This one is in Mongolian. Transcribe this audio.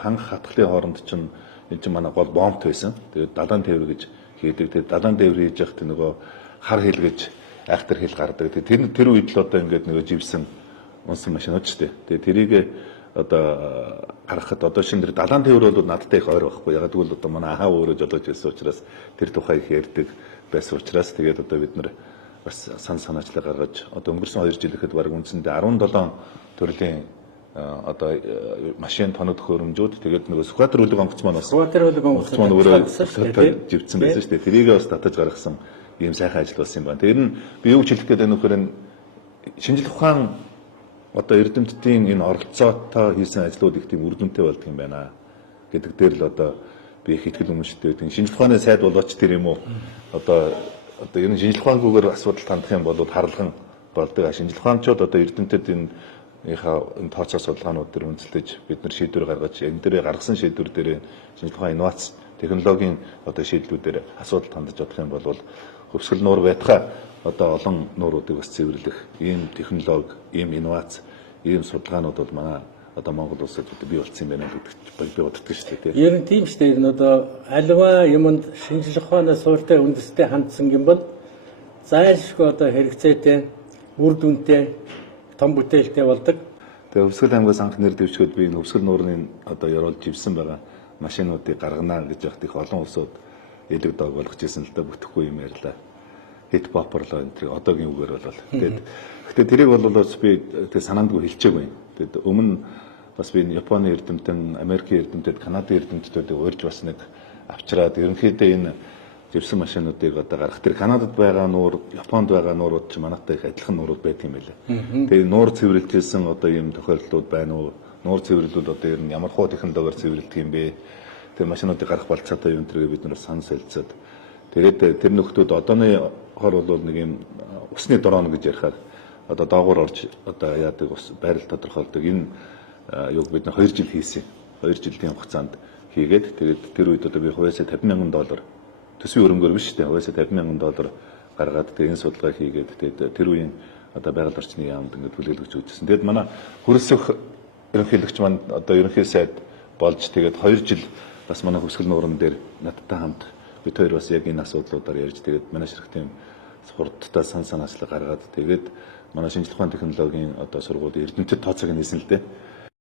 ханх хатгалын хооронд чинь энэ чинь манай гол бомбт байсан. Тэгээд далайн тээвэр гэж хийдэг. Тэгээд далайн тээвэр хийж явахдаа нөгөө хар хил гэж айхтар хил гардаг. Тэгээд тэр үед л одоо ингээд нөгөө живсэн унсан машинууд ч дээ. Тэгээд тэрийг одоо гаргахад одоо шинээр далайн тээвэр бол надтай их ойр байхгүй. Яг тэгвэл одоо манай ахаа өөрөө жолооч байсан учраас тэр тухай их ярьдаг байсан учраас тэгээд одоо бид нар бас санаачлал гаргаж одоо өнгөрсөн 2 жил ихэд баг үндсэндээ 17 төрлийн одоо машин тоног төхөөрөмжүүд тэгээд нөгөө Сүхбаатар хөлөг онгоц маань бас маань өөрөө живцсэн байсан шүү дээ. Тэрийг бас татаж гаргасан ийм сайхан ажил болсон юм байна. Тэр нь би юу ч хэлэх гээд байна вөхөр нь шинжлэх ухаан одоо эрдэмтдийн энэ оролцоотой хийсэн ажлууд их тийм үр дүнтэй болдго юм байна гэдэг дээр л одоо би их итгэл үнэмшилтэй байдаг. Шинжлэх ухааны сайд болооч тэр юм уу одоо ер нь шинжлэх ухаангүйгээр асуудал хандах юм бол харлан болдог. Шинжлэх ухаанчууд одоо эрдэмтэд энэ тооцоо судалгаанууд дээр үндэслэж бид нар шийдвэр гаргаж энэ дээрээ гаргасан шийдвэр дээр шинжлэх ухааны инновац технологийн одоо шийдлүүдээр асуудал хандаж бодох юм бол хөвсгөл нуур байтугай одоо олон нууруудыг бас цэвэрлэх ийм технологи, ийм инновац, ийм судалгаанууд бол манай одоо Монгол улсад бий болсон юм байна гэдэг би боддог шүү дээ. Ер нь тийм шүү дээ. Энэ одоо аливаа юмд шинжлэх ухааны суурьтай үндэстэй хандсан юм бол зайлшгүй одоо хэрэгцээтэй, үр дүнтэй, том бүтээлтэй болдог. Тэгээ Өвсгөл аймгаас анх нэр дэвшгөөд би энэ Өвсгөл нуурны одоо ёроолж живсэн байгаа машинуудыг гаргана гэж яхад их олон улсууд элэг дог болгож ирсэн л да бүтэхгүй юм ярьлаа. Хит поперлоо энэ одоогийн үгээр бол. Гэхдээ тэрийг бол бас би тэг санаандгүй хэлчихээгүй. Тэгэд өмнө бас би Японы эрдэмтэн, Америкийн эрдэмтэд, Канадын эрдэмтдүүдийг урьж бас нэг авчраад ерөнхийдөө энэ живсэн машинуудыг одоо гаргах. Тэр Канадад байгаа нуур, Японд байгаа нуурууд ч манайтай их адилхан нуурууд байдаг юм байлаа. Тэгээ нуур цэвэрлэжсэн одоо ийм тохиолдлууд байна уу? Нуур цэвэрлэлүүд одоо ер нь ямар хуу технологиор цэвэрлэдэг юм бэ? Тэр машинуудыг гаргах болцоотой юм тэргээ бид нар санал солилцоод тэгээд тэр нөхдүүд одооны хор бол нэг юм усны дрон гэж ярихаар одоо доогуур орж одоо яадаг ус байрал тодорхойлдог энэ юг бид 2 жил хийсэн. 2 жилийн хугацаанд хийгээд тэгээд тэр үед одоо би хувьяасаа $50,000 төсвийн өрөнгөөр биш үү? Хувьяасаа $50,000 гаргаад тэгээд энэ судалгаа хийгээд тэгээд тэр үеийн одоо байгаль орчны яамд ингээд хүлээлгэж үзсэн. Тэгээд манай хөрсөх ерөнхийлөгч маань одоо ерөнхий сайд болж тэгээд 2 жил бас манай Хөвсгөл нуурын дээр надтай хамт бид хоёр бас яг энэ асуудлуудаар ярьж тэгээд манай ширхтийн хурдтай сан санаачлал гаргаад тэгээд манай шинжлэх ухааны технологийн одоо сургууль эрдэмтэд тооцоог нээсэн л дээ.